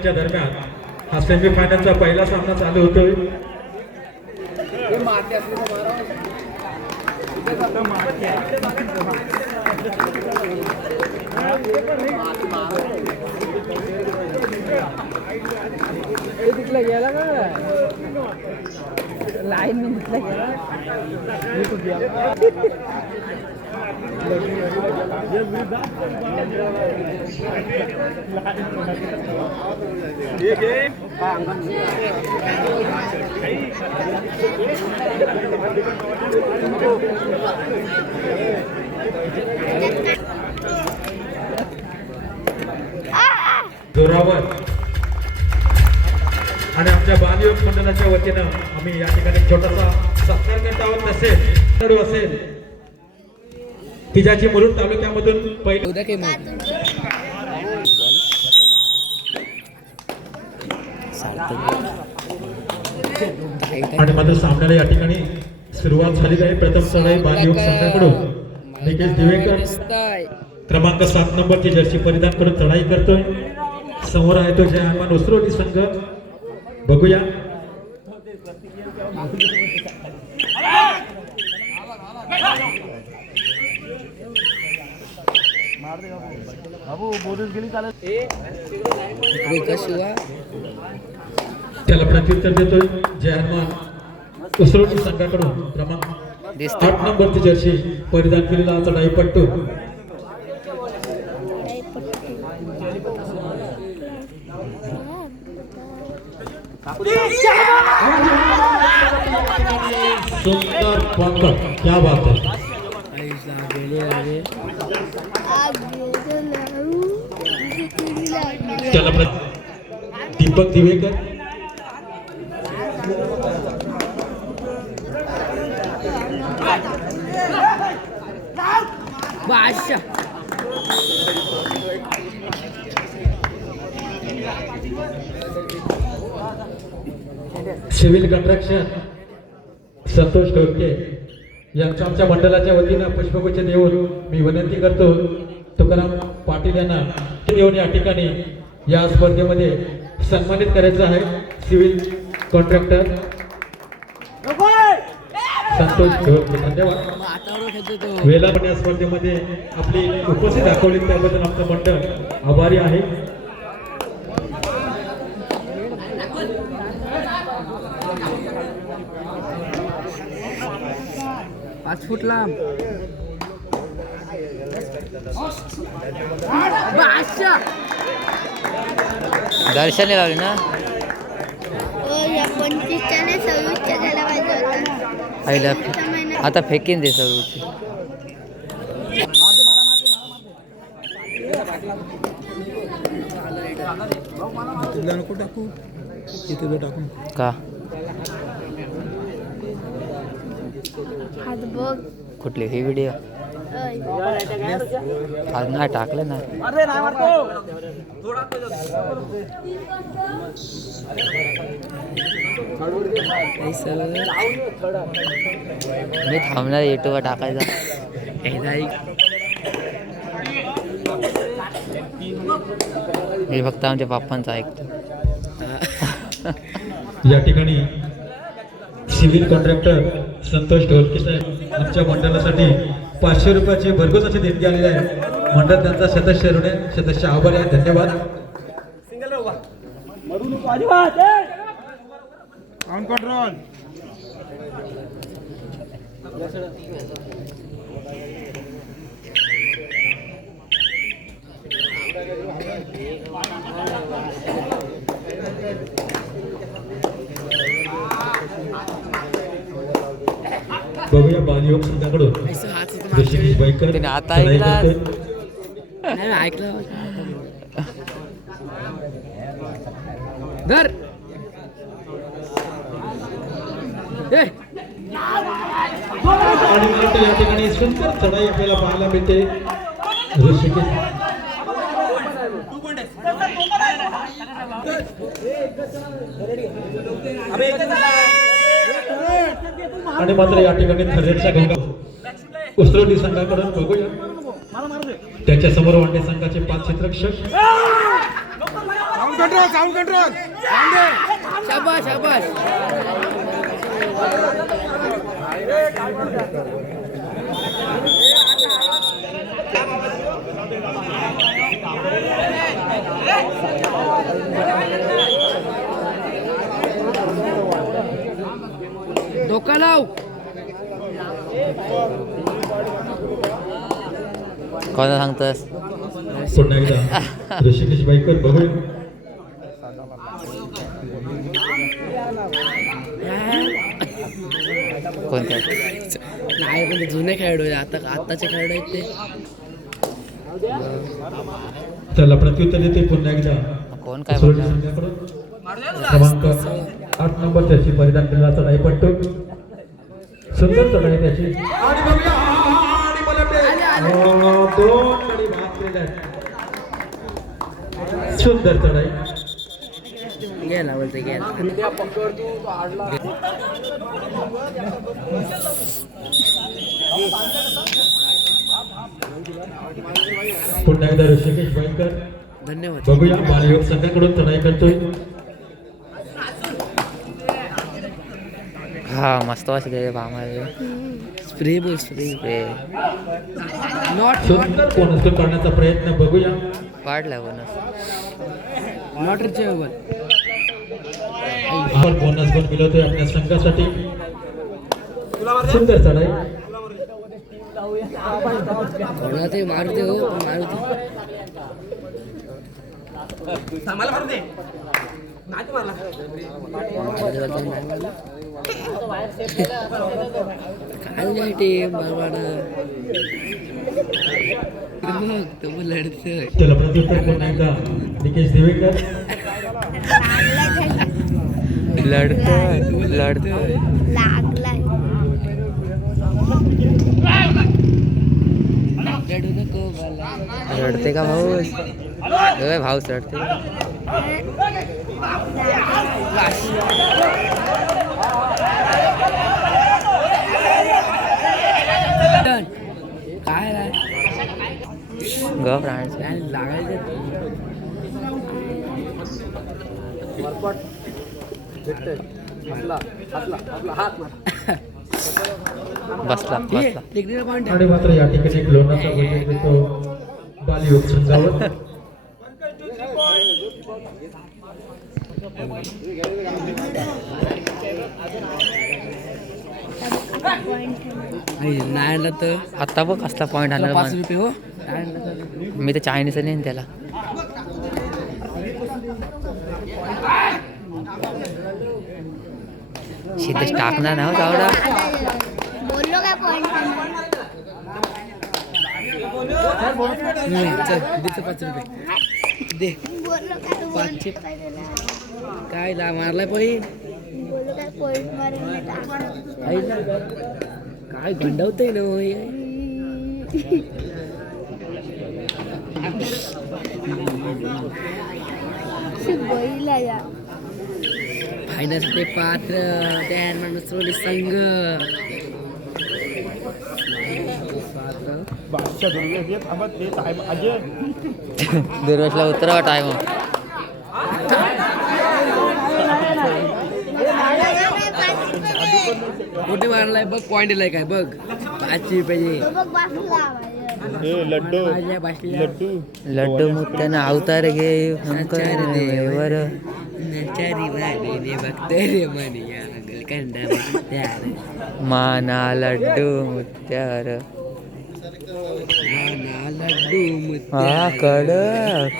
संघांच्या दरम्यान हा सेमीफायनलचा पहिला सामना चालू होतोय. तिथला गेला का लाईन मी तिथला गेला जोरावर आणि आमच्या बालयोग मंडळाच्या वतीनं आम्ही या ठिकाणी छोटासा सत्कार करत आहोत. तसेच असेल की ज्याची मुरुड तालुक्यामधून पहिले आणि मात्र सामन्याला या ठिकाणी सुरुवात झालेली आहे. प्रथम चढाई बालयोग संघाकडून निकेश दिवेकर क्रमांक 7 नंबरची जर्सी परिधान करून चढाई करतोय. समोर आहे तो जय हनुमान उसरोली संघ. बघूया त्याला प्रत्युत्तर देतोय जय हनुमान उसरोली संघाकडून क्रमांक 8 नंबरची जर्सी परिधान केलेला चढाई पट्टू. सुंदर पंकज, क्या बात है. त्याला दीपक दिवेकर सिव्हिल कंस्ट्रक्शन संतोष ढोके यांच्या आमच्या मंडळाच्या वतीनं पुष्पगुच्छ देऊन मी विनंती करतो तुकाराम पाटील यांना देऊन या ठिकाणी या स्पर्धेमध्ये सन्मानित करायचं आहे. सिव्हिल कॉन्ट्रॅक्टर संतोष ढोके धन्यवाद. वेळापण या स्पर्धेमध्ये आपली उपस्थिती दाखवली त्याबद्दल आमचं मंडळ आभारी आहे. पाच फूट लांब दर्शने लावली ना आईला आता फेकीन दे सर्व का कुठली ही व्हिडिओ आज नाही टाकलं ना. मी थांबणार युट्यूबवर टाकायचा. मी फक्त आमच्या पप्पांचं ऐकतो. या ठिकाणी सिव्हिल कॉन्ट्रॅक्टर संतोष ढोलके साहेब आमच्या मंडळासाठी 500 रुपयाची भरघोस अशी देणगी आलेली आहे. मंडळ त्यांचा शतश आभारी आहे. धन्यवाद. बघूया बालयोग संघाकडून ऋषिकेश बाईकर त्याने आता ऐकला धर आणि मात्र या ठिकाणी सुंदर चढाई आपल्याला पाहायला मिळते. ऋषिकेश आणि मात्र या ठिकाणी थर्रेटचा गंगा उसरोली संघाकडून बघूया. त्याच्या समोर वांडे संघाचे 5 क्षेत्ररक्षक शाबाश शाबाश डोका लाव कोणा सांगतोस पुन्हा एकदा ऋषिकेश बाईकर बघूया. कोणत्या नाही म्हणजे जुने खेळाडू आहे आता आताचे खेळाडू आहेत ते त्याला प्रत्युत्तर देते पुन्हा एकदा कोण काय सुरळीत बोलणार संघाकडून. क्रमांक 8 नंबर त्याची परिधान केलेला चढाईपट्टू. सुंदर चढाई त्याची आणि बघूया आणि मला दोन गडी बाद केलेले आहेत. सुंदर चढाई. गेला बोलते गेला पुन्हा एकदा ऋषिकेश बाईकर धन्यवाद बघूया बालयोग संघाकडून चढाई करतोय. हा मस्त वाटते ते आम्हाला स्प्रे बोल स्प्रे नॉट सुंदर बोनस करण्याचा प्रयत्न बघूया. पाडला बोनस नॉट रिचेबल आपण बोनस पण मिळवतोय आपल्या संघासाठी. सुंदर चढाई. ते मारुती हो मारुती काय टीम बारवाडा लढतोय त्याला प्रत्युत्तर पुन्हा एकदा निकेश देवेकर. लढतोय रडू नको मला रडते का भाऊ भाऊ रडते काय ग फ्रान्स लागायचं बसला आणि मात्र या ठिकाणी एक लोणाचा विजय देतो बालयोग संघावर. नाही तर आता बघ कसला पॉईंट आला 5 रुपये हो मी तर चायनीज नाही त्याला सिद्धेश टाकणार ना चावडा बोललो काय पॉइंट चल दे 5 रुपये दे बोललो काय तू पाचशे. काय दिला काय ला मारलाय पॉईंट बोललो काय पॉइंट मारून काय गंडवतय ना होय बैला या फायनल पात्र त्या माणूस संघ दरवर्षीला उतरा टाइम कुठे मारलाय बघ पॉईंट दिलाय काय बघ 5 रुपये बघ बसला लड्डू मुत्यानं अवतार घे वर नचारी वाले बघतोय रे म्हणे या गलकंडा माना लड्डू मुत्यार लड्डू हा कडक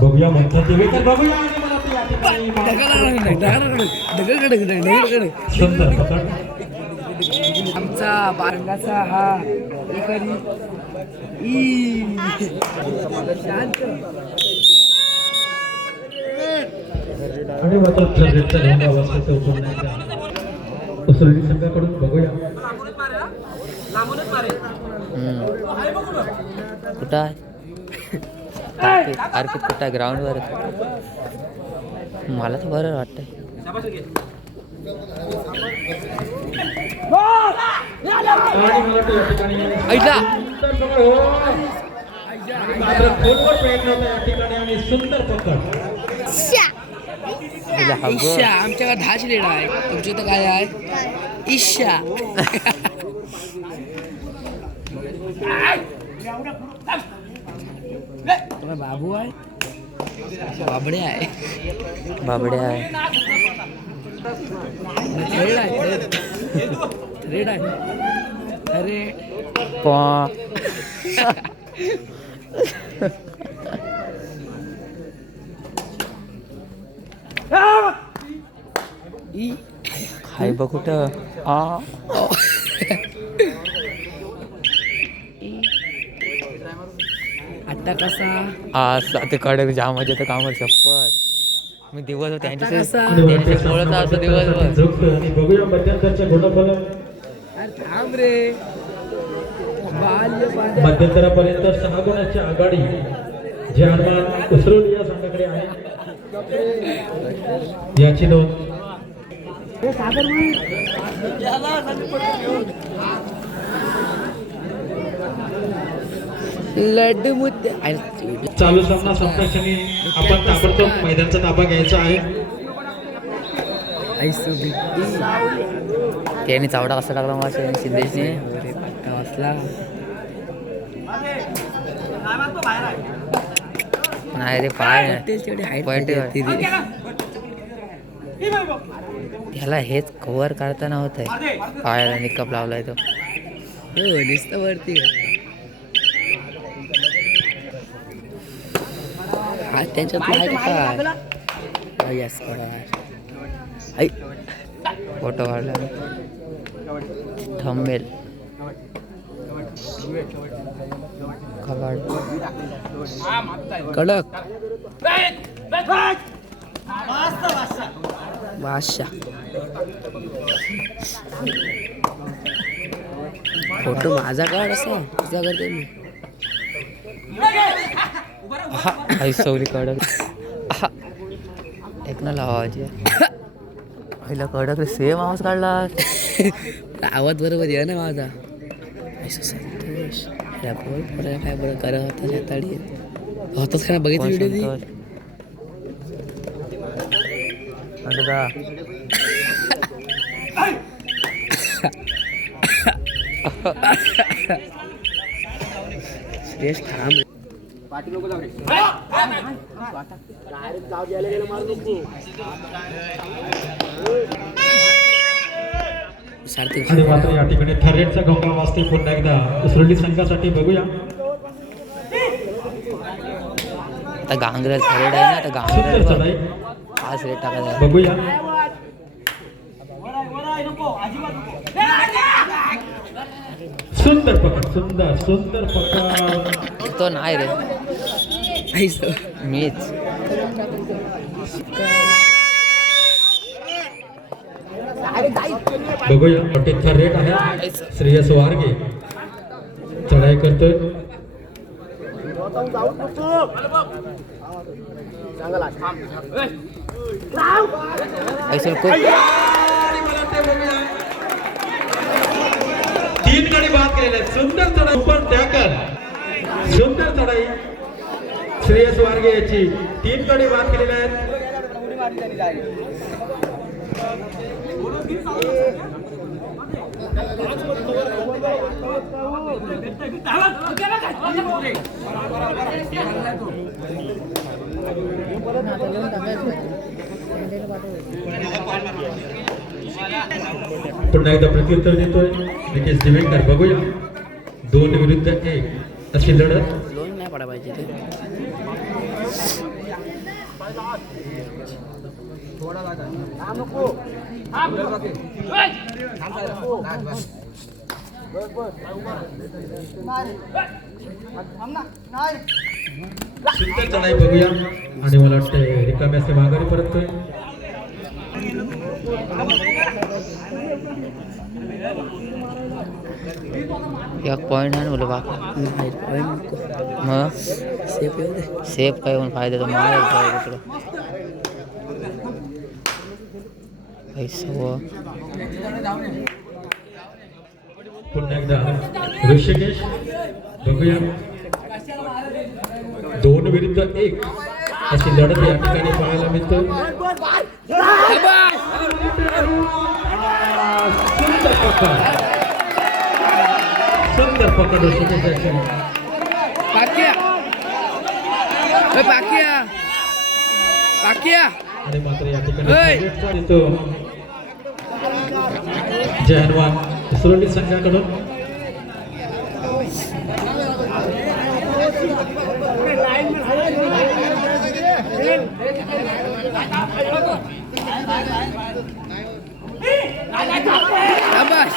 बघूया म्हणतात देवेकर बघूया आणि मला ते या ठिकाणी सुंदर पकड. आमचा बारंगाचा हा एकरी शांत आणि मात्र थर्डचा रंग वाजतो पुन्हा एकदा सुरळीत संघाकडून बघूया. कुठं आहे अर्पित कुठं आहे ग्राउंडवर मला तर बरं वाटतंय आणि मला वाटतं या ठिकाणी ऐकला. सुंदर पकड हो. आणि मात्र खोलवर प्रयत्न होता या ठिकाणी आणि सुंदर पकड. शा. ईशा आमच्याकडे 10 लेडा आहे तुमच्या इथं काय आहे काय? ईशा तुला बाबू आहे बाबडे आहे बाबड्या आहे. रेड आहे रेड आहे अरे पॉ. ई खाय बघ कुठं. आ आता कसा असं ते कडक जाम मजा तर कामावर शपथ. मी दिवसभर त्यांच्याशी आणि वरती त्यांच्याशी बोलत असतो सामना दिवसभर. झोपतो आणि बघूया मध्यंतरच्या गुणफलक. अरे थांब रे बाल्य बाल्य मध्यंतरापर्यंत 6 गुणांची आघाडी जे हनुमान उसरोली या संघाकडे आहे याची नोंद. लड्डू मुद्दे चालू सामना संपण्याक्षणी आपण ताबडतोब मैदानाचा ताबा घ्यायचा आहे. त्याने चावडा कसा टाकला माझ्या सिद्धेशने. पट्टा वाचला नाही रे पाय नाही. तेवढी हाईट पॉईंट पाहिजे ती. ह्याला हेच कव्हर करताना होत आहे. पायाला निकअप लावलाय तो. हो नुसतं वरती हा त्यांच्यात लाईट काय यस आई फोटो काढला थंबनेल कबाड. कडक बादशाह फोटो माझा काढ असा तुझा करते मी हा ऐसवली कडक. हा एक ना लावायची पहिला कडक सेम आवाज काढला. आवाज बरोबर ये ना माझा ऐसा संतोष काय बरं करत होता तडी होतच का बघितली व्हिडिओ ती श्रेष्ठ थांब सार्थक आणि मात्र या ठिकाणी थर्रेटचा गंगा वाजते पुन्हा एकदा उसरोली संघासाठी. बघूया आता गांगरेल थरेड आहे ना. आता सुंदर गांगरेल चढाई. आज रेट टाकायचा. बघूया सुंदर पकड. सुंदर सुंदर पकड. तो नाही रे ऐसा मीच. बघूया मोठे थर्रेट आहे श्रेयस वारगे चढाई करतोय. ऐसा खूप 3 गडी बाद केलेले आहेत. सुंदर चढाई पण टॅकल. सुंदर चढाई श्रेयस वारगे याची 3 गडी बाद केलेले आहेत. पुन्हा एकदा प्रत्युत्तर देतोय निकेश दिवेकर. बघूया 2 विरुद्ध 1 अशी लढत. लोन नाही पडा पाहिजे ते सुंदर चढाई बघूया आणि मला वाटतं रिकाम्या असे माघारी परततोय. एक पॉईंट आहे ना बोल बाका. मग सेफ येऊ दे सेफ काय होऊन फायदा तो मारेल तिकडं. ऐसव पुन्हा एकदा ऋषिकेश बघूया 2 विरुद्ध 1 अशी लढत या ठिकाणी पाहायला मिळते. सुंदर पकड ऋषिकेशाची. पाक्या पाक्या पाक्या आणि मात्र या ठिकाणी तो जयहनवान सुरवली संघाकडून शाबास.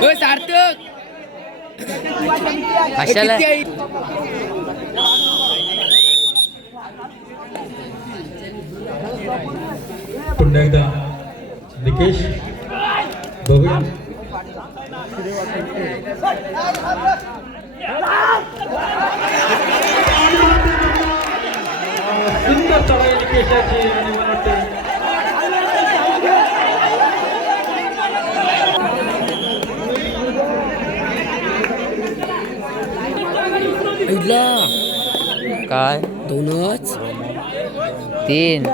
होय सार्थक कशाला किती आहे? पुन्हा एकदा निकेश बघूया. सुंदर चढाई निकेशाची आणि मला वाटतं ऐकला काय दोनच 3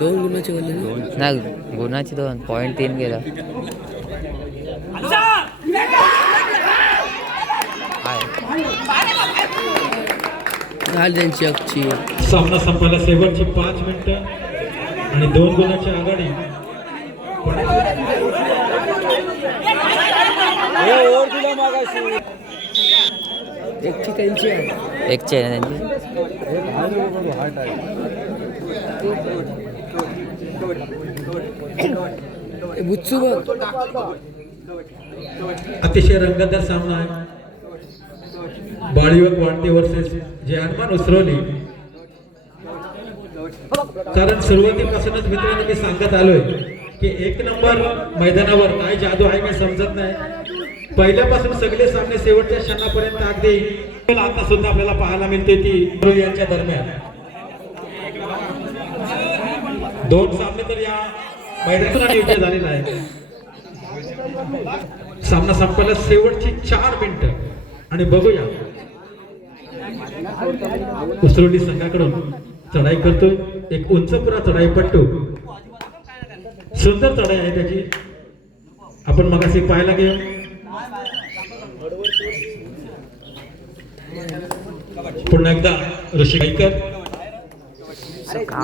2 गुणाचे बोलले ना. ना गुणाची 2.3 गेला. झाली त्यांची अक्षी. सामना संपायला शेवटची 5 मिनिटं आणि 2 गुणाची आघाडी. एकची त्यांची आहे. एकचे आहे ना त्यांची. बुच्चू बघ. अतिशय रंगतदार सामना आहे. बाळीवक वाढते वर्सेस जे हनुमान उसरवली. कारण सुरुवातीपासूनच मित्रांनो मी सांगत आलोय की 1 नंबर मैदानावर काय जादू आहे काही समजत नाही. पहिल्यापासून सगळे सामने शेवटच्या क्षणापर्यंत अगदी आता सुद्धा आपल्याला पाहायला मिळते ती यांच्या दरम्यान 2 सामने तर या मैदानात नियोजन झालेला आहे. सामना संपायला शेवटची 4 मिनिटं आणि बघूया उसरोली संघाकडून चढाई करतोय. एक उंचपुरा चढाईपट्टू. सुंदर चढाई आहे त्याची. आपण मगाशी पाहायला गेलो. पुन्हा एकदा ऋषी गायकर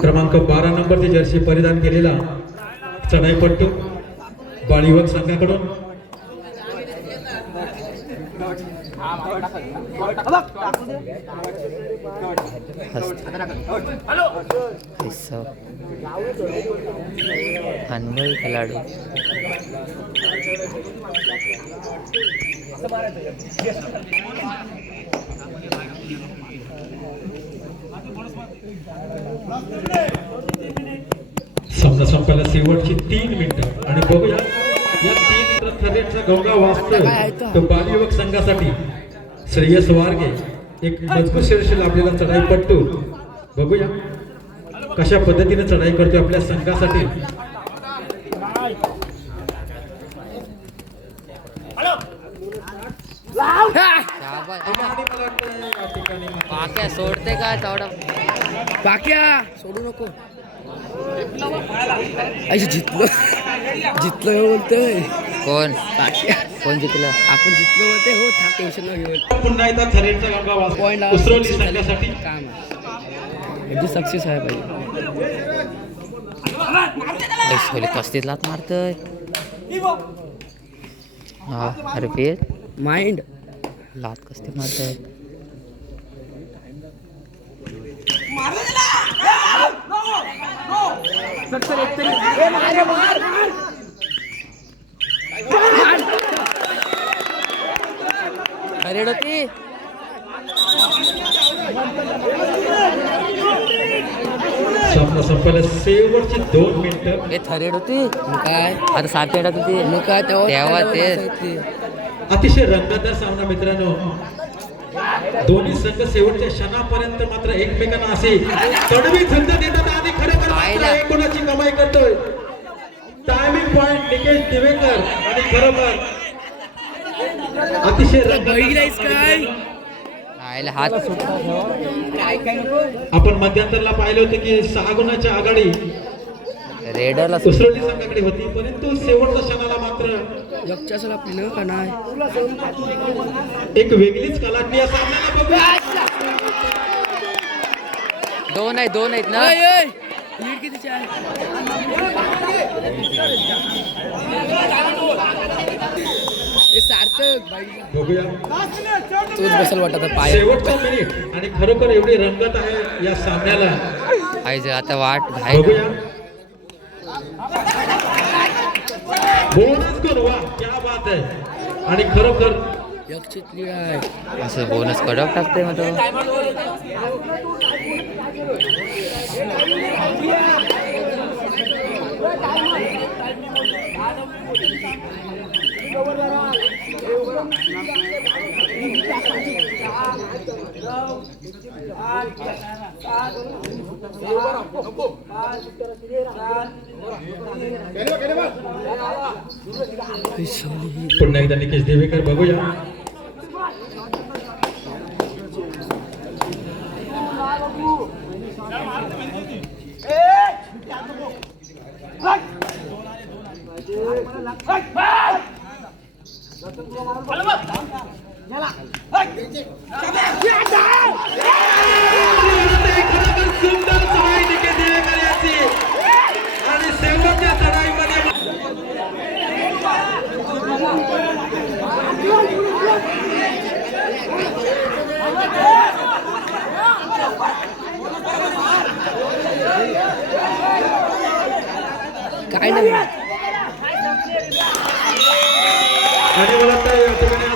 क्रमांक 12 नंबरची जर्सी परिधान केलेला चढाईपट्टू बाळीवक संघाकडून. अनमोल खेळाडू. सामना संपायला शेवटची 3 मिनिटं आणि बघूया या 3 थरेचा गंगा वाचतोय तो बालयुवक संघासाठी श्रेयस वारगे. एक मजबूत शीर्ष लाभलेला चढाईपट्टू. बघूया कशा पद्धतीने चढाई करतोय आपल्या संघासाठी. पाक्या सोडते का तेवढा. पाक्या सोडू नको. ऐसे जितलो जितलो बोलतोय कोण पाक्या. कोण जिंकलं. आपण जितलो बोलते हो. था टेन्शन न घेऊ. पुन्हा एकदा थरेचा गंगा पॉईंट वाचतोय उसरोली संघासाठी. काम आहे सक्सेस आहे पाहिजे. ऐसवली कस्तीत लात मारतोय. हा अरे पेर माइंड लात कस्ती मारतोय. अरे डोकी सामना संपायला शेवटची 2 मिनिटं. हे थरेड होती. काय आता 7 येतात होती. मग काय तेव्हा ते अतिशय रंगतदार सामना मित्रांनो. दोन्ही संघ शेवटच्या क्षणापर्यंत मात्र एकमेकांना असे कडवी झुंज देतात आणि खरोखर मात्र एक गुणाची कमाई करतोय. टायमिंग पॉइंट निकेश दिवेकर आणि खरोखर अतिशय बघितलंयस काय? आयला हात आपण मध्यंतरला पाहिलं होतं की 6 गुणाच्या आघाडी रेडरला उसरली संघाकडे होती, परंतु शेवटच्या क्षणाला मात्र जगच्या असेल आपली ना का नाही? एक वेगळीच कलाटणी या सामन्याला बघूया. दोन आहेत ना. लीड कितीची आहे? हे सार्थक बघूया तोच बसल वाटत पाय. शेवटचा मिनिट आणि खरोखर एवढी रंगत आहे या सामन्याला. आईज आता वाट घाय बघूया बोनस गुण, वा क्या बात आहे. आणि खरोखर यक्षित लीड आहे. असं बोनस कडक टाकते मग तो. पुन्हा एकदा निकेश देवेकर बघूया. खरोखर सुंदर चढाई निकेश देवेकर याची आणि शेवटच्या चढाईमध्ये काय नाही आणि मला वाटतं या ठिकाणी